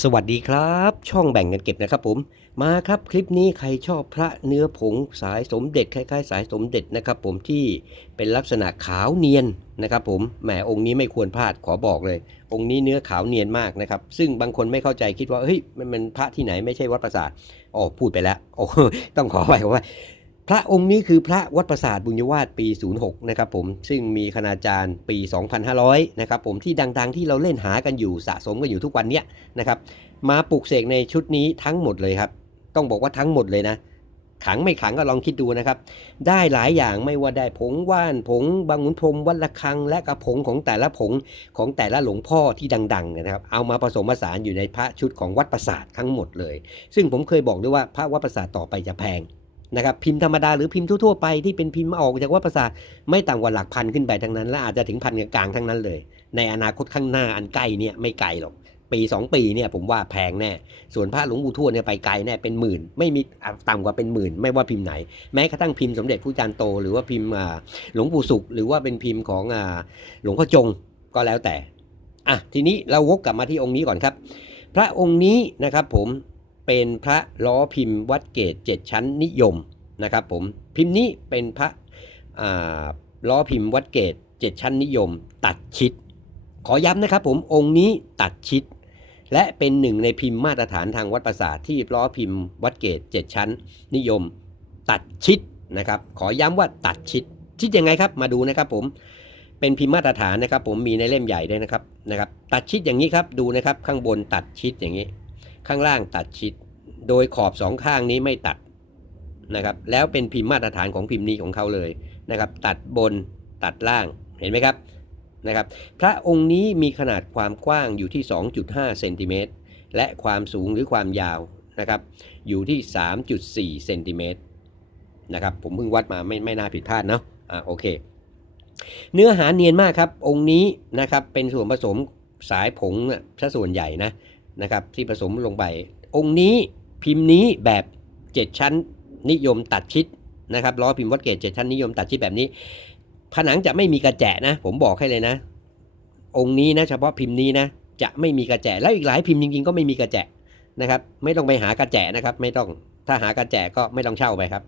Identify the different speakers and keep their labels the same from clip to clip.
Speaker 1: สวัสดีครับ ช่องแบ่งกันเก็บนะครับผมมาครับคลิปนี้ใครชอบพระเนื้อผงสายสมเด็จคล้ายๆ สายสมเด็จนะครับผมที่เป็นลักษณะขาวเนียนนะครับผมแหมองค์นี้ไม่ควรพลาดขอบอกเลย องค์นี้เนื้อขาวเนียนมากนะครับซึ่งบางคนไม่เข้าใจคิดว่าเฮ้ยมันเป็นพระที่ไหนไม่ใช่วัดประสาทอ๋อพูดไปแล้วโอ้ต้องขอไปว่า ระองค์นี้คือพระวัดประสาทบุญยวาสปี 06 นะครับผม ซึ่งมีคณาจารย์ปี 2500 นะครับผมที่ดังๆที่เราเล่นหากันอยู่สะสมกันอยู่ทุกวันเนี้ยนะครับ มาปลูกเสกในชุดนี้ทั้งหมดเลยครับ ต้องบอกว่าทั้งหมดเลยนะขังไม่ขังก็ลองคิดดูนะครับ ได้หลายอย่างไม่ว่าได้ผงว่านผงบางหุนพรมวัดละคัง และกระผงของแต่ละผงของแต่ละหลวงพ่อที่ดังๆนะครับ เอามาผสมผสานอยู่ในพระชุดของวัดประสาททั้งหมดเลย ซึ่งผมเคยบอกด้วยว่าพระวัดประสาทต่อไปจะแพง นะครับพิมพ์ธรรมดาหรือพิมพ์ทั่วๆไปที่เป็นพิมพ์ออกจากวัดประสาไม่ต่ำกว่าหลักพันขึ้นไปทั้งนั้น และอาจจะถึงพันกลางๆทั้งนั้นเลย ในอนาคตข้างหน้าอันใกล้เนี่ยไม่ไกลหรอกปี 2 ปีเนี่ยผมว่าแพงแน่ ส่วนพระหลวงปู่ทวดเนี่ยไปไกลแน่เป็นหมื่น ไม่มีต่ำกว่าเป็นหมื่น ไม่ว่าพิมพ์ไหน แม้กระทั่งพิมพ์สมเด็จผู้จารย์โต หรือว่าพิมพ์หลวงปู่สุข หรือว่าเป็นพิมพ์ของหลวงพ่อจงก็แล้วแต่อะทีนี้เราวกกลับมาที่องค์นี้ก่อนครับ พระองค์นี้นะครับผม เป็นพระล้อพิมพ์วัดเกตเจ็ดชั้นนิยมนะครับผมพิมพ์นี้เป็นพระล้อพิมพ์วัดเกตเจ็ดชั้นนิยม ตัดชิด ขอย้ำนะครับผมองค์นี้ตัดชิด และเป็นหนึ่งในพิมพ์มาตรฐานทางวัดประสาทที่ล้อพิมพ์วัดเกต7ชั้นนิยม ตัดชิดนะครับขอย้ำว่าตัดชิดชิดยังไงครับมาดูนะครับผมเป็นพิมพ์มาตรฐานนะครับ ผมมีในเล่มใหญ่ด้วยนะครับนะครับ ตัดชิดอย่างนี้ครับดูนะครับข้างบนตัดชิดอย่างนี้ ข้างล่างตัดชิด โดยขอบสองข้างนี้ไม่ตัดนะครับ แล้วเป็นพิมพ์มาตรฐานของพิมพ์นี้ของเขาเลยนะครับ ตัดบนตัดล่างเห็นไหมครับนะครับ พระองค์นี้มีขนาดความกว้างอยู่ที่ 2.5เซนติเมตรและความสูงหรือความยาวนะครับ อยู่ที่ 3.4เซนติเมตรนะครับผมเพิ่งวัดมาไม่ไม่น่าผิดพลาดเนาะอ่าโอเค เนื้อหาเนียนมากครับ องค์นี้นะครับเป็นส่วนผสมสายผงซะส่วนใหญ่นะ นะครับที่ผสมลงไป องค์นี้พิมพ์นี้แบบ 7 ชั้นนิยมตัดชิดนะครับล้อพิมพ์วัดเกต7ชั้นนิยมตัดชิดแบบนี้ ผนังจะไม่มีกระแจะนะ ผมบอกให้เลยนะ องค์นี้นะเฉพาะพิมพ์นี้นะจะไม่มีกระแจะแล้วอีกหลายพิมพ์จริงๆก็ไม่มีกระแจะนะครับ ไม่ต้องไปหากระแจะนะครับ ไม่ต้องถ้าหากระแจะก็ไม่ต้องเช่าไปครับ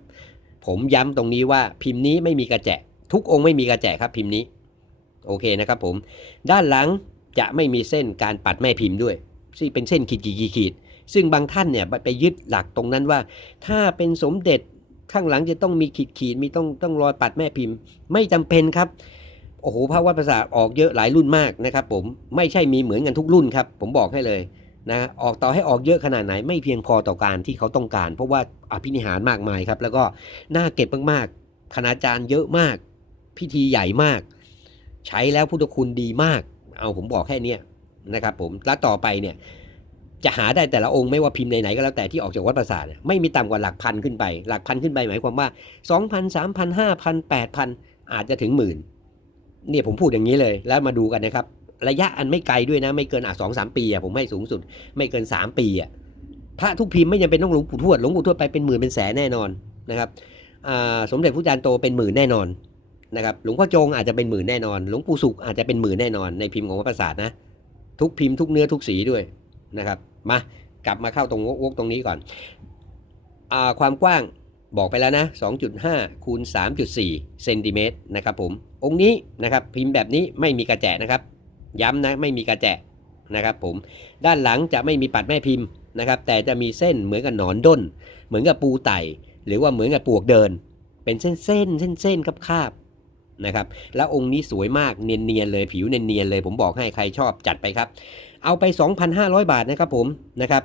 Speaker 1: ผมย้ำตรงนี้ว่าพิมพ์นี้ไม่มีกระแจะทุกองค์ไม่มีกระแจะครับพิมพ์นี้ โอเคนะครับผม ด้านหลังจะไม่มีเส้นการปัดแม่พิมพ์ด้วย ซึ่เป็นเส้นขีดขีดขีดขีดซึ่งบางท่านเนี่ยไปยึดหลักตรงนั้นว่า ถ้าเป็นสมเด็จข้างหลังจะต้องมีขีดขีดมีต้องต้องรอยปัดแม่พิมพ์ ไม่จำเป็นครับโอ้โหพระวัดประสาทออกเยอะหลายรุ่นมากนะครับผมไม่ใช่มีเหมือนกันทุกรุ่นครับ ผมบอกให้เลยนะออกต่อให้ออกเยอะขนาดไหนไม่เพียงพอต่อการที่เขาต้องการ เพราะว่าอภินิหารมากมายครับ แล้วก็น่าเก็บมากๆคณาจารย์เยอะมาก พิธีใหญ่มาก ใช้แล้วพุทธคุณดีมาก เอาผมบอกแค่เนี้ย นะครับผมแล้วต่อไปเนี่ยจะหาได้แต่ละองค์ไม่ว่าพิมพ์ไหนๆก็แล้วแต่ที่ออกจากวัดประสาทเนี่ยไม่มีต่ำกว่าหลักพันขึ้นไป หลักพันขึ้นไปหมายความว่า 2,000 3,000 5,000 8,000 อาจจะถึงหมื่นเนี่ยผมพูดอย่างนี้เลยแล้วมาดูกันนะครับ ระยะอันไม่ไกลด้วยนะ ไม่เกินอะสองสามปีอะผมให้สูงสุด ไม่เกิน 3 ปีอะพระทุกพิมพ์ไม่จำเป็นต้องหลวงปู่ทวดหลวงปู่ทวดไปเป็นหมื่นเป็นแสนแน่นอนนะครับสมเด็จพระจารย์โตเป็นหมื่นแน่นอนนะครับหลวงพ่อจงอาจจะเป็นหมื่นแน่นอน หลวงปู่สุขอาจจะเป็นหมื่นแน่นอนในพิมพ์ของวัดประสาทนะ ทุกพิมพ์ทุกเนื้อทุกสีด้วยนะครับ มากลับมาเข้าตรงวกตรงนี้ก่อนอความกว้างบอกไปแล้วนะ 2.5 คูณ 3.4 เซนติเมตรนะครับผม องค์นี้นะครับพิมพ์แบบนี้ไม่มีกระแจนะครับ ย้ำนะไม่มีกระแจนะครับผม ด้านหลังจะไม่มีปัดแม่พิมพ์นะครับ แต่จะมีเส้นเหมือนกับหนอนด้น เหมือนกับปูไต่ หรือว่าเหมือนกับปวกเดิน เป็นเส้นเส้นเส้นเส้นๆคาบ นะครับแล้วองค์นี้สวยมากเนียนๆเลยผิวเนียนๆเลย ผมบอกให้ใครชอบจัดไปครับ เอาไป 2,500 บาทนะครับผมนะครับ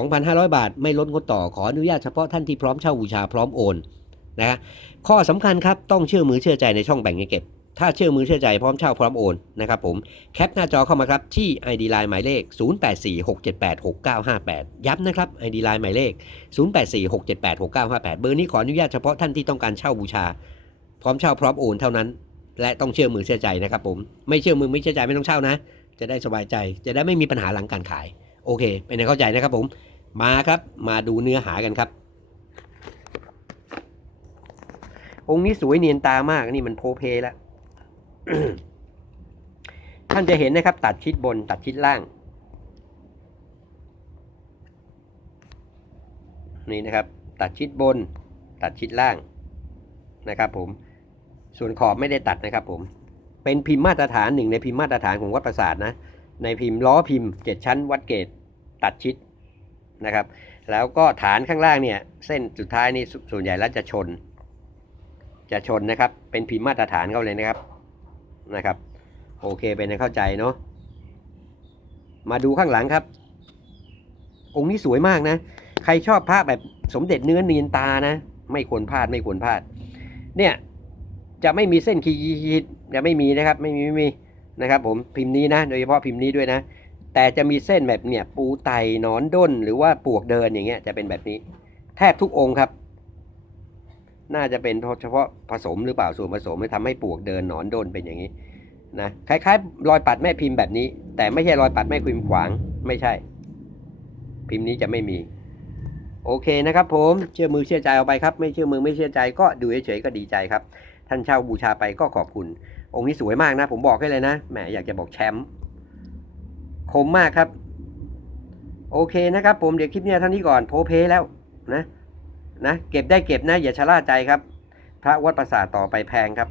Speaker 1: 2,500 บาทไม่ลดงดต่อขออนุญาตเฉพาะท่านที่พร้อมเช่าบูชาพร้อมโอนนะฮะข้อสำคัญครับต้องเชื่อมือเชื่อใจในช่องแบ่งเงินเก็บ ถ้าเชื่อมือเชื่อใจพร้อมเช่าพร้อมโอนนะครับผมแคปหน้าจอเข้ามาครับที่ ID Line หมายเลข 0846786958 ย้ำนะครับ ID Line หมายเลข 0846786958 เบอร์นี้ขออนุญาตเฉพาะท่านที่ต้องการเช่าบูชา พร้อมเช่าพร้อมโอนเท่านั้น และต้องเชื่อมือเชื่อใจนะครับผมไม่เชื่อมือไม่เชื่อใจไม่ต้องเช่านะ จะได้สบายใจจะได้ไม่มีปัญหาหลังการขาย โอเค เป็นเข้าใจนะครับผมมาครับมาดูเนื้อหากันครับ องค์นี้สวยเนียนตามากนี่มันโพเพแล้วท่านจะเห็นนะครับ ตัดชิดบนตัดชิดล่าง นี่นะครับ ตัดชิดบน ตัดชิดล่างนะครับผม ส่วนขอบไม่ได้ตัดนะครับผม เป็นพิมพ์มาตรฐานหนึ่งในพิมพ์มาตรฐานของวัดประสาทนะ ในพิมพ์ล้อพิมพ์เจ็ดชั้น วัดเกตตัดชิดนะครับ แล้วก็ฐานข้างล่างเนี่ย เส้นสุดท้ายนี่ส่วนใหญ่แล้วจะชน จะชนนะครับ เป็นพิมพ์มาตรฐานเขาเลยนะครับ นะครับ โอเคเป็นให้เข้าใจเนาะ มาดูข้างหลังครับ องค์นี้สวยมากนะ ใครชอบภาพแบบสมเด็จเนื้อเนียนตานะ ไม่ควรพลาดไม่ควรพลาด เนี่ย จะไม่มีเส้นขีดๆจะไม่มีนะครับ ไม่มีไม่มีนะครับ ผมพิมพ์นี้นะ โดยเฉพาะพิมพ์นี้ด้วยนะ แต่จะมีเส้นแบบเนี่ยปูไตหนอนด้น หรือว่าปวกเดินอย่างเงี้ยจะเป็นแบบนี้ แทบทุกองค์ครับ น่าจะเป็นเฉพาะผสมหรือเปล่าส่วนผสมที่ทำให้ปวกเดินหนอนด้นเป็นอย่างนี้นะคล้ายๆ รอยปัดแม่พิมพ์แบบนี้ แต่ไม่ใช่รอยปัดแม่พิมพ์ขวางไม่ใช่ พิมพ์นี้จะไม่มีโอเคนะครับผมเชื่อมือเชื่อใจเอาไปครับ ไม่เชื่อมือไม่เชื่อใจก็ดูเฉยๆก็ดีใจครับ ท่านเช่าบูชาไปก็ขอบคุณ องค์นี้สวยมากนะ ผมบอกให้เลยนะ แหมอยากจะบอกแชมป์คมมากครับ โอเคนะครับ ผมเดี๋ยวคลิปนี้เท่านี้ก่อนโพเพแล้วนะนะ เก็บได้เก็บนะ อย่าชะล่าใจครับ พระวัดประสาทต่อไปแพงครับ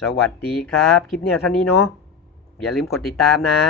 Speaker 1: สวัสดีครับ คลิปนี้เท่านี้เนาะอย่าลืมกดติดตามนะ